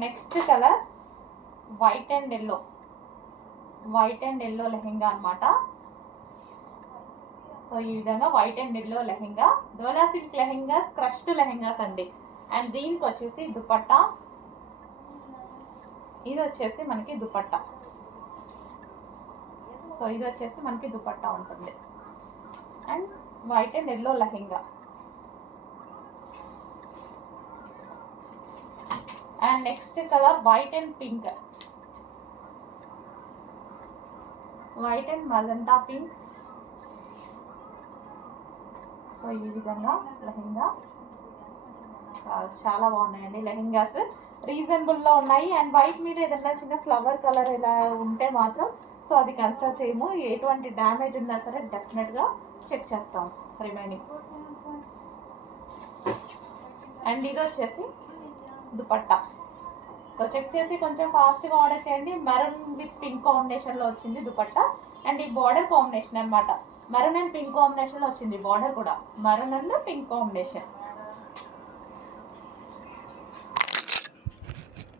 Next colour white and yellow lehenga అనమాట. So ఈ విధంగా white and yellow lehenga, dola silk lehengas, crushed lehengas అండి. అండ్ దీనికి వచ్చేసి దుపట్టా, ఇది వచ్చేసి మనకి దుపట్టా. సో ఇది వచ్చేసి మనకి దుపట్టా ఉంటుంది. And white and yellow lehenga. And next colour white and pink, white and magenta pink. So ఈ విధంగా లెహెంగా చాలా బాగున్నాయండి లెహెంగాస్, రీజనబుల్లో ఉన్నాయి. అండ్ వైట్ మీద ఏదైనా చిన్న ఫ్లవర్ కలర్ ఇలా ఉంటే మాత్రం సో అది కన్సిడర్ చేయము. ఎటువంటి డ్యామేజ్ ఉన్నా సరే డెఫినెట్గా చెక్ చేస్తాం రిమైనింగ్. అండ్ ఇది వచ్చేసి దుపట్టా. సో చెక్ చేసి కొంచెం ఫాస్ట్గా ఆర్డర్ చేయండి. మెరూన్ విత్ పింక్ కాంబినేషన్లో వచ్చింది దుపట్టా. అండ్ ఈ బార్డర్ కాంబినేషన్ అనమాట, మెరూన్ అండ్ పింక్ కాంబినేషన్లో వచ్చింది బార్డర్ కూడా, మెరూన్ అండ్ పింక్ కాంబినేషన్.